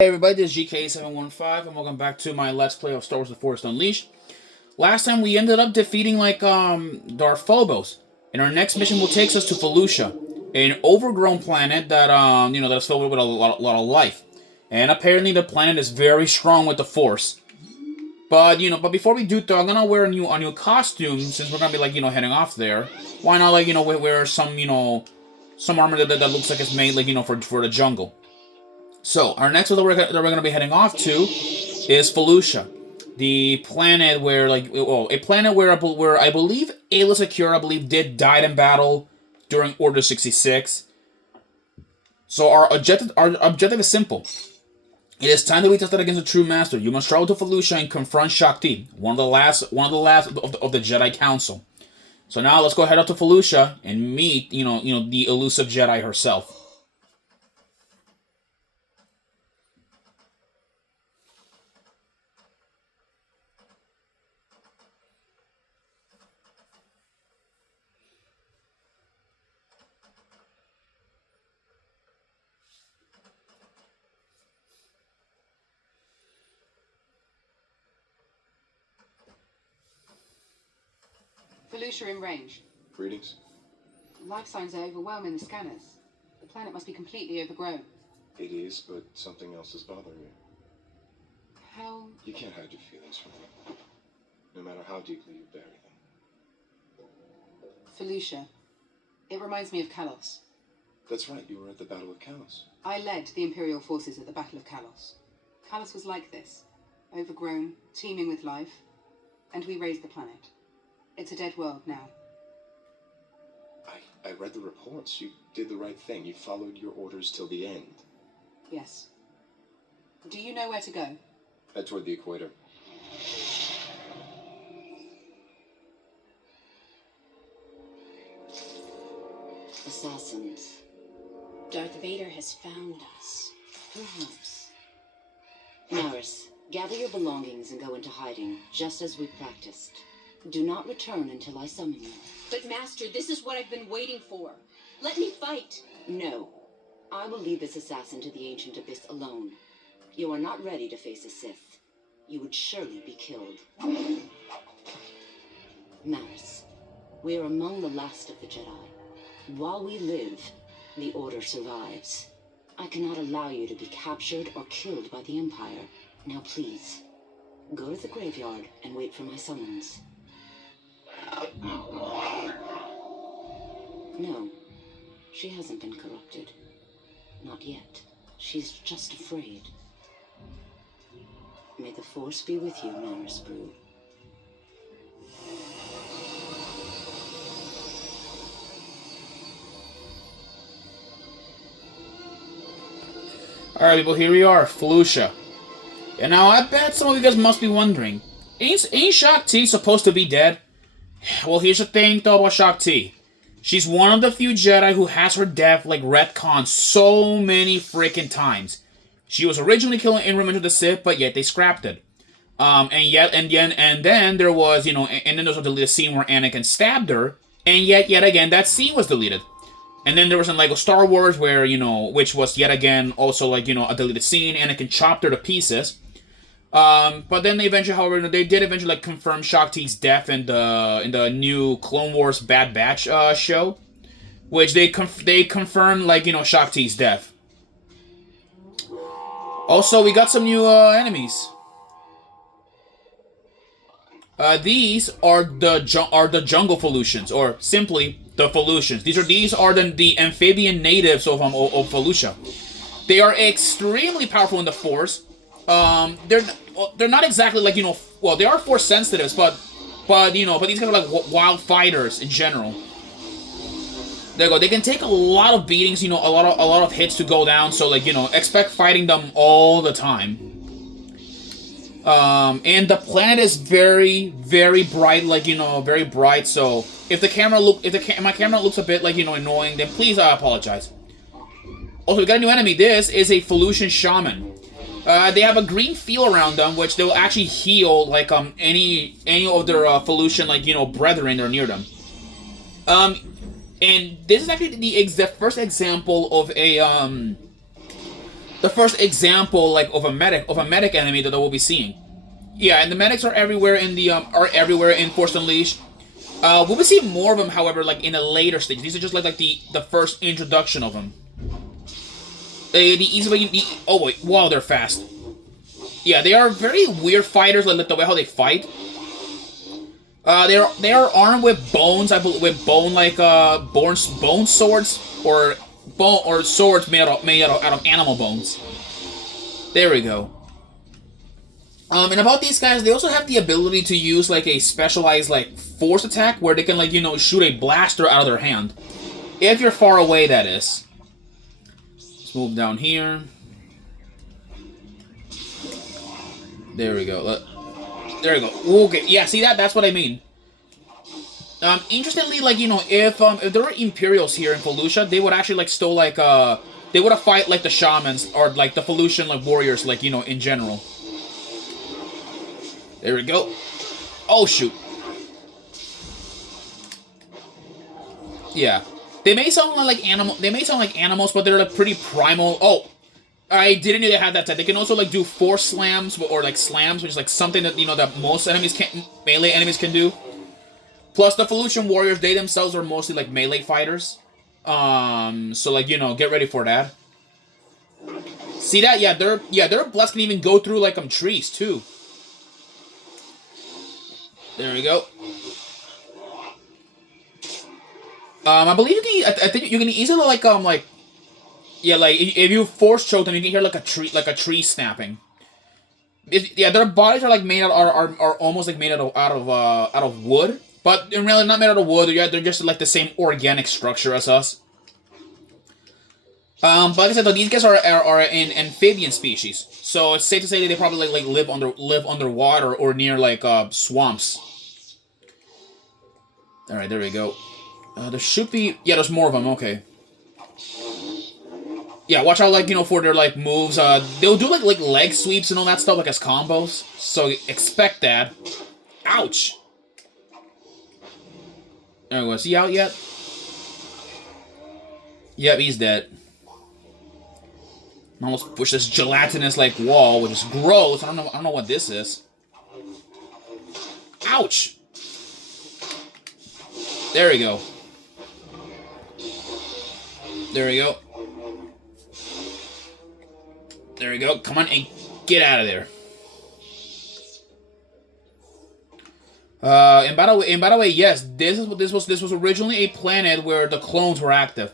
Hey everybody, this is GK715 and welcome back to my Let's Play of Star Wars The Force Unleashed. Last time we ended up defeating Darth Phobos, and our next mission will take us to Felucia, an overgrown planet that that's filled with a lot of life. And apparently the planet is very strong with the Force. But before we do though, I'm gonna wear a new costume since we're gonna be heading off there. Why not wear some armor that looks like it's made for the jungle. So, our next one that we're going to be heading off to is Felucia, the planet where, a planet where I believe Aayla Secura, did die in battle during Order 66. So, our objective is simple. It is time to be tested against a true master. You must travel to Felucia and confront Shaak Ti, one of the last of the Jedi Council. So now let's go head up to Felucia and meet, the elusive Jedi herself. Felucia in range. Greetings. Life signs are overwhelming the scanners. The planet must be completely overgrown. It is, but something else is bothering you. How? You can't hide your feelings from me, no matter how deeply you bury them. Felucia. It reminds me of Kalos. That's right, you were at the Battle of Kalos. I led the Imperial forces at the Battle of Kalos. Kalos was like this. Overgrown, teeming with life. And we raised the planet. It's a dead world now. I read the reports. You did the right thing. You followed your orders till the end. Yes. Do you know where to go? Head toward the equator. Assassins. Darth Vader has found us. Perhaps. Maris, gather your belongings and go into hiding, just as we practiced. Do not return until I summon you. But Master, this is what I've been waiting for. Let me fight. No. I will lead this assassin to the Ancient Abyss alone. You are not ready to face a Sith. You would surely be killed. Maris, we are among the last of the Jedi. While we live, the Order survives. I cannot allow you to be captured or killed by the Empire. Now please, go to the graveyard and wait for my summons. No, she hasn't been corrupted. Not yet. She's just afraid. May the Force be with you, Maris Brew. Alright people, here we are, Felucia. And now I bet some of you guys must be wondering, ain't Shaak Ti supposed to be dead? Well, here's the thing though about Shaak Ti. She's one of the few Jedi who has her death retconned so many freaking times. She was originally killed in Revenge of the Sith, but yet they scrapped it. And then there was, and then there was a deleted scene where Anakin stabbed her, and yet again that scene was deleted. And then there was in Lego Star Wars where, which was yet again also a deleted scene. Anakin chopped her to pieces. But then they eventually, however, they did eventually confirm Shaak Ti's death in the new Clone Wars Bad Batch show, which they confirmed Shaak Ti's death. Also, we got some new enemies. These are the jungle Felucians, or simply the Felucians. These are the amphibian natives of Felucia. They are extremely powerful in the Force. They're not exactly they are Force sensitives, but these guys are wild fighters in general. There you go. They can take a lot of beatings, a lot of hits to go down. So expect fighting them all the time. And the planet is very, very bright, very bright. So if my camera looks a bit annoying, then please apologize. Also, we got a new enemy. This is a Felucian shaman. They have a green feel around them, which they will actually heal any of their Felucian brethren that are near them. And this is actually the first example of the first example like of a medic enemy that we'll be seeing. Yeah, and the medics are everywhere in the Force Unleashed. We'll be seeing more of them, however, like in a later stage. These are just like the first introduction of them. The easy way oh wait, wow, they're fast. Yeah, they are very weird fighters, like the way how they fight. They are armed with bones, I believe, with bone swords or swords made out of animal bones. There we go. And about these guys, they also have the ability to use like a specialized like force attack where they can like shoot a blaster out of their hand, if you're far away. That is. Let's move down here. There we go. There we go. Okay, yeah. See that? That's what I mean. Interestingly, like if there were Imperials here in Felucia, they would actually like still like they would have fight like the shamans or like the Felucian like warriors, like in general. There we go. Oh shoot. Yeah, they may sound like animals, but they're like pretty primal. Oh, I didn't know they had that type. They can also like do force slams or like slams, which is like something that that most melee enemies can do. Plus, the Felucian warriors, they themselves are mostly like melee fighters. So like get ready for that. See that? Yeah, their bloods can even go through like trees too. There we go. I believe you can. I think you can easily like yeah, like if you force choke them, you can hear like a tree snapping. Yeah, their bodies are like made out are almost like made out of wood, but in reality not made out of wood. Yeah, they're just like the same organic structure as us. But like I said, though, these guys are an amphibian species, so it's safe to say that they probably like live underwater or near like swamps. All right, there we go. There should be there's more of them. Okay. Yeah, watch out like for their like moves. They'll do like leg sweeps and all that stuff like as combos. So expect that. Ouch. There we go. Is he out yet? Yep, he's dead. I almost pushed this gelatinous like wall, which is gross. I don't know what this is. Ouch. There we go. There we go. There we go. Come on and get out of there. And by the way, yes, this was originally a planet where the clones were active.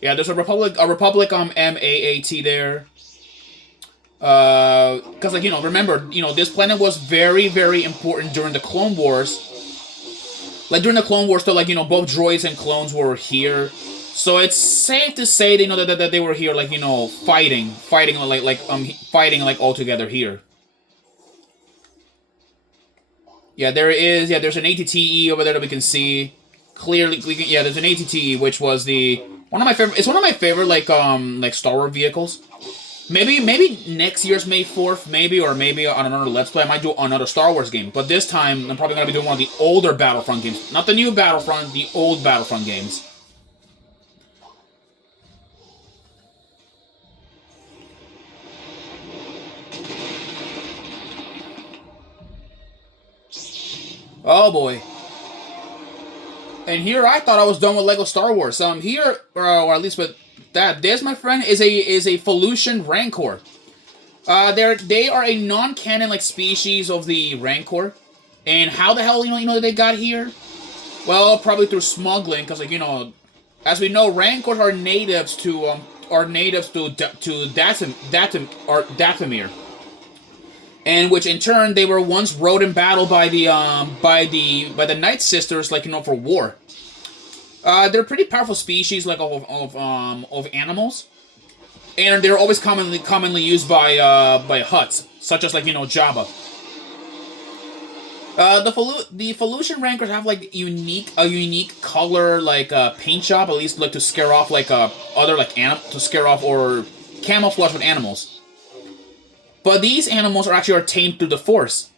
Yeah, there's a Republic MAAT there. Because like remember, this planet was very, very important during the Clone Wars. Like during the Clone Wars, so like both droids and clones were here. So it's safe to say that they were here, like fighting all together here. Yeah, there's an ATTE over there that we can see clearly. There's an ATTE, which was one of my favorite. It's one of my favorite like Star Wars vehicles. Maybe next year's May 4th, maybe on another Let's Play, I might do another Star Wars game. But this time, I'm probably gonna be doing one of the older Battlefront games, not the new Battlefront, the old Battlefront games. Oh boy. And here I thought I was done with LEGO Star Wars. Here, or at least with that, this, my friend, is a Felucian Rancor. They are a non-canon like species of the Rancor. And how the hell they got here? Well, probably through smuggling, because as we know, Rancors are natives to Dathomir. And which in turn they were once rode in battle by the Night Sisters, for war. They're a pretty powerful species, like of animals, and they're always commonly used by Hutts, such as Jabba. The Felucian Rancors have like a unique color paint job, at least to scare off to scare off or camouflage with animals. But these animals are tamed through the Force.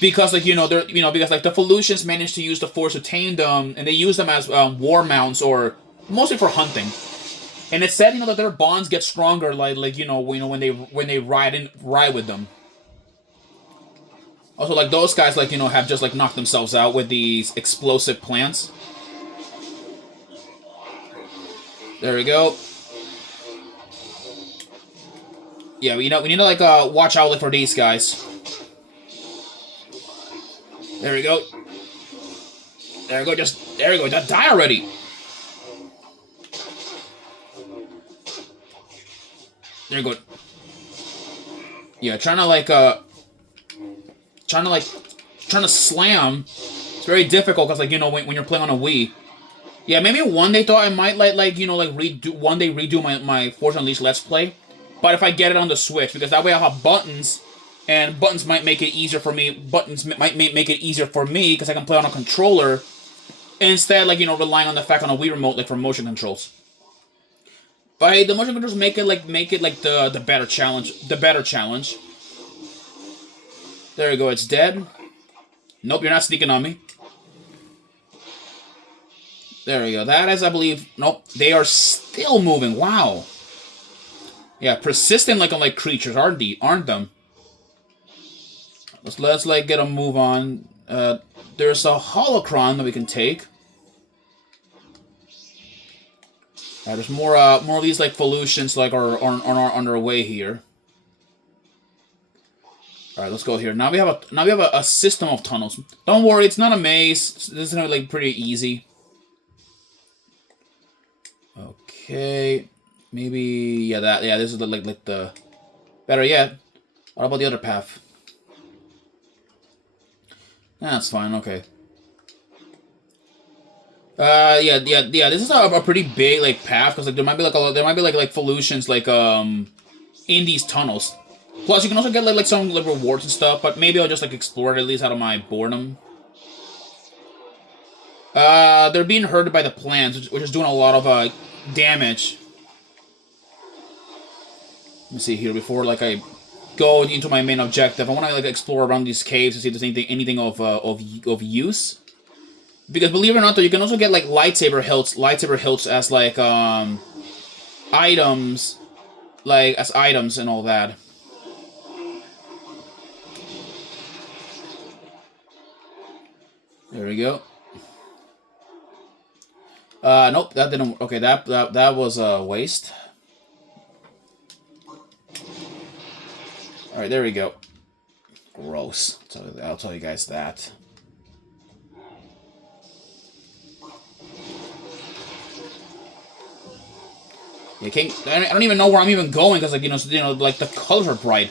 Because because the Felucians managed to use the Force to tame them, and they use them as war mounts or mostly for hunting. And it's said, that their bonds get stronger, like when they ride with them. Also, like those guys, like have just like knocked themselves out with these explosive plants. There we go. Yeah, we need to like watch out for these guys. There we go. There we go. There we go. Just die already. There you go. Yeah, trying to slam. It's very difficult because when you're playing on a Wii. Yeah, maybe one day thought I might redo my Force Unleashed Let's Play, but if I get it on the Switch, because that way I'll have buttons, and buttons might make it easier for me. Buttons might make it easier for me because I can play on a controller instead, relying on the fact on a Wii remote for motion controls. But hey, the motion controls make it the better challenge. The better challenge. There you go. It's dead. Nope, you're not sneaking on me. There we go. That is, I believe... Nope. They are still moving. Wow. Yeah, persistent like creatures, aren't them? Let's get a move on. There's a holocron that we can take. There's more of these Felucians are on their way here. All right, let's go here. Now we have a system of tunnels. Don't worry, it's not a maze. This is gonna be pretty easy. Okay, maybe this is the better yet. What about the other path? That's fine. Okay. This is a pretty big path because there might be Felucians in these tunnels. Plus, you can also get some rewards and stuff, but maybe I'll just explore it at least out of my boredom. They're being herded by the plants, which is doing a lot of damage. Let me see here before I go into my main objective. I want to explore around these caves to see if there's anything of use. Because believe it or not, though, you can also get lightsaber hilts as items and all that. There we go. Nope, that didn't. Okay, that was a waste. All right, there we go. Gross. I'll tell you guys that. I don't even know where I'm even going because the colors are bright.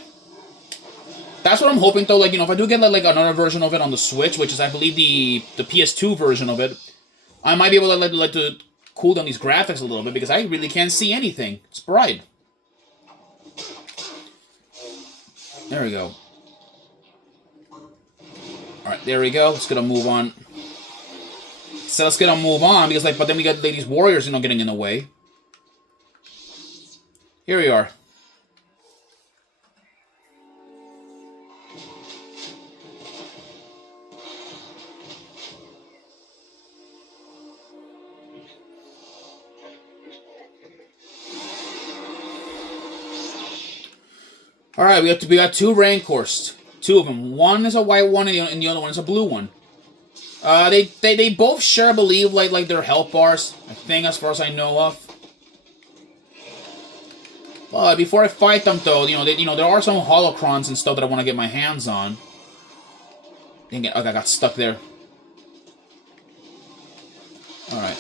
That's what I'm hoping though. If I do get another version of it on the Switch, which is I believe the PS2 version of it, I might be able to to cool down these graphics a little bit because I really can't see anything. It's bright. There we go. All right, there we go. Let's get a move on. So let's get a move on because but then we got these warriors getting in the way. Here we are. All right, we got two Rancors, two of them. One is a white one, and the other one is a blue one. They both share, I believe, their health bars. I think, as far as I know of. But before I fight them, though, there are some holocrons and stuff that I want to get my hands on. Dang it! Okay, I got stuck there. All right.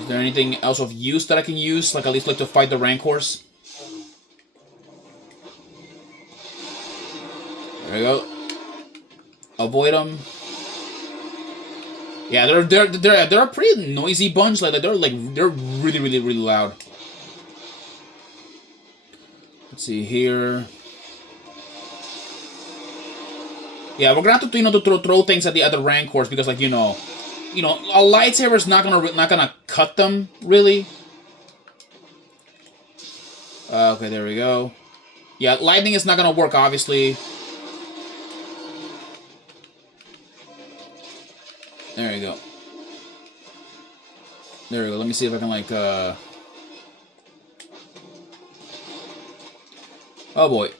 Is there anything else of use that I can use, at least to fight the Rancors? There we go. Avoid them. Yeah, they're a pretty noisy bunch. They're really, really, really loud. Let's see here. Yeah, we're gonna have to throw things at the other Rancors because a lightsaber is not gonna cut them really. Okay, there we go. Yeah, lightning is not gonna work obviously. There you go. There we go. Let me see if I can Oh boy.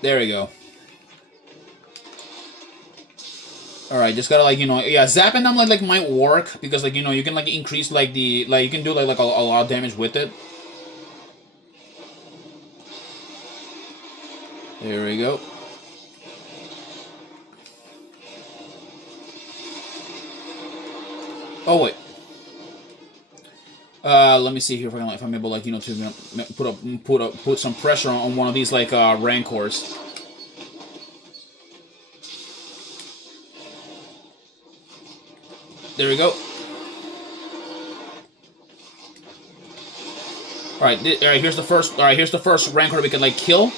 There we go. Alright, just gotta like, you know, yeah, zapping them like might work because like, you know, you can like increase like the you can do like a lot of damage with it. There we go. Oh wait. Let me see here if I'm able like, you know, to put some pressure on one of these like rancors. There we go. All right, here's the first. All right, here's the first rancor we can like kill.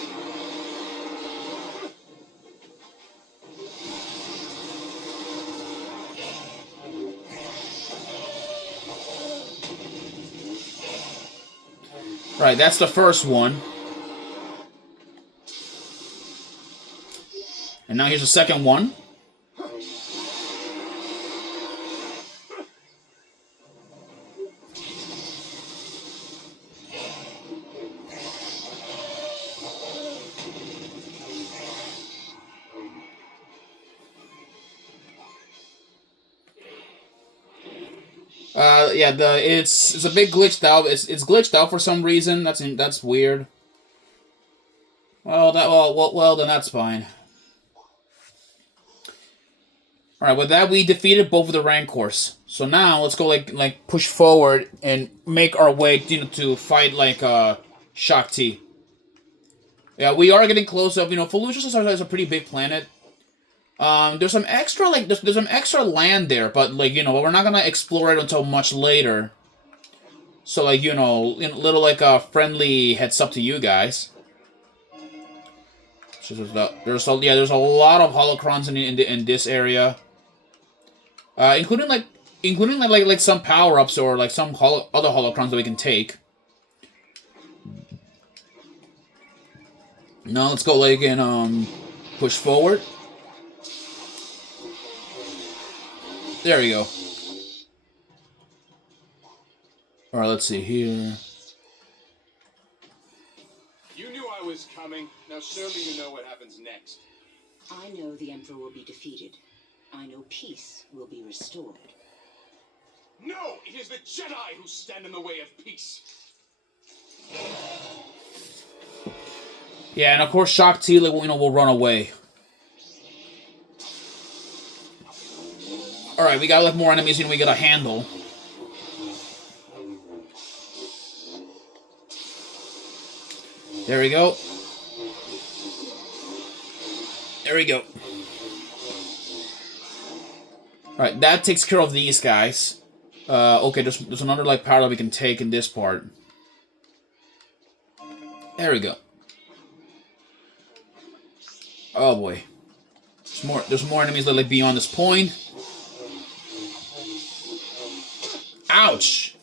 Right, that's the first one. And now here's the second one. Yeah, it's a bit glitched out. It's glitched out for some reason. That's weird. Well, then that's fine. All right, with that we defeated both of the rancors. So now let's go like push forward and make our way, you know, to fight like Shaak Ti. Yeah, we are getting close up. You know, Felucia is a pretty big planet. There's some extra like there's some extra land there, but like, you know, we're not gonna explore it until much later. So like, you know, little like a friendly heads up to you guys. So there's a lot of holocrons in this area, including like some power ups or like some other holocrons that we can take. Now let's go like and push forward. There we go. All right, let's see here. You knew I was coming. Now surely you know what happens next. I know the Emperor will be defeated. I know peace will be restored. No! It is the Jedi who stand in the way of peace! Yeah, and of course Shaak Ti, like, you know, will run away. Alright, we got like more enemies than we gotta handle. There we go. There we go. Alright, that takes care of these guys. Okay, there's another like power that we can take in this part. There we go. Oh boy. There's more enemies that like beyond this point. Ouch!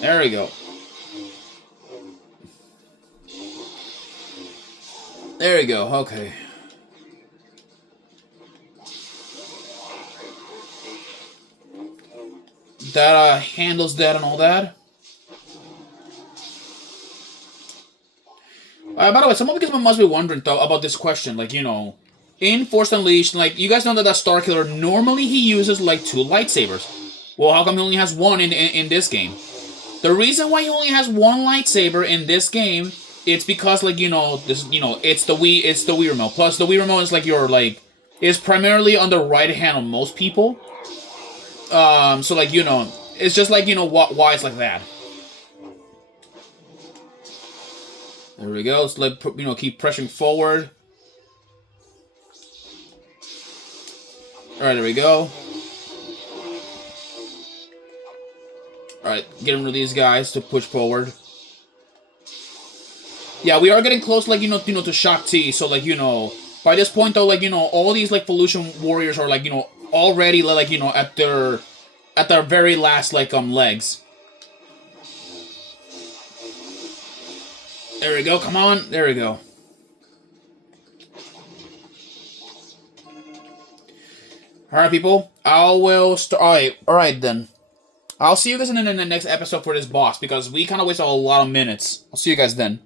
There we go. There we go, okay. That handles that and all that. By the way, some of you guys must be wondering though about this question. Like, you know, in Force Unleashed, like, you guys know that Starkiller normally he uses like 2 lightsabers. Well, how come he only has 1 in this game? The reason why he only has 1 lightsaber in this game, it's because like, you know, it's the Wii remote. Plus the Wii remote is like is primarily on the right hand of most people. So like, you know, it's just like, you know, why it's like that. There we go. Let's like, you know, keep pressing forward. All right, there we go. All right, get rid of these guys to push forward. Yeah, we are getting close, like, you know, to Shaak Ti. So like, you know, by this point though, like, you know, all these like Felucian warriors are like, you know, already like, you know, at their very last like legs. There we go. Come on. There we go. All right, people. I will start. All right then. I'll see you guys in the next episode for this boss, because we kind of wasted a lot of minutes. I'll see you guys then.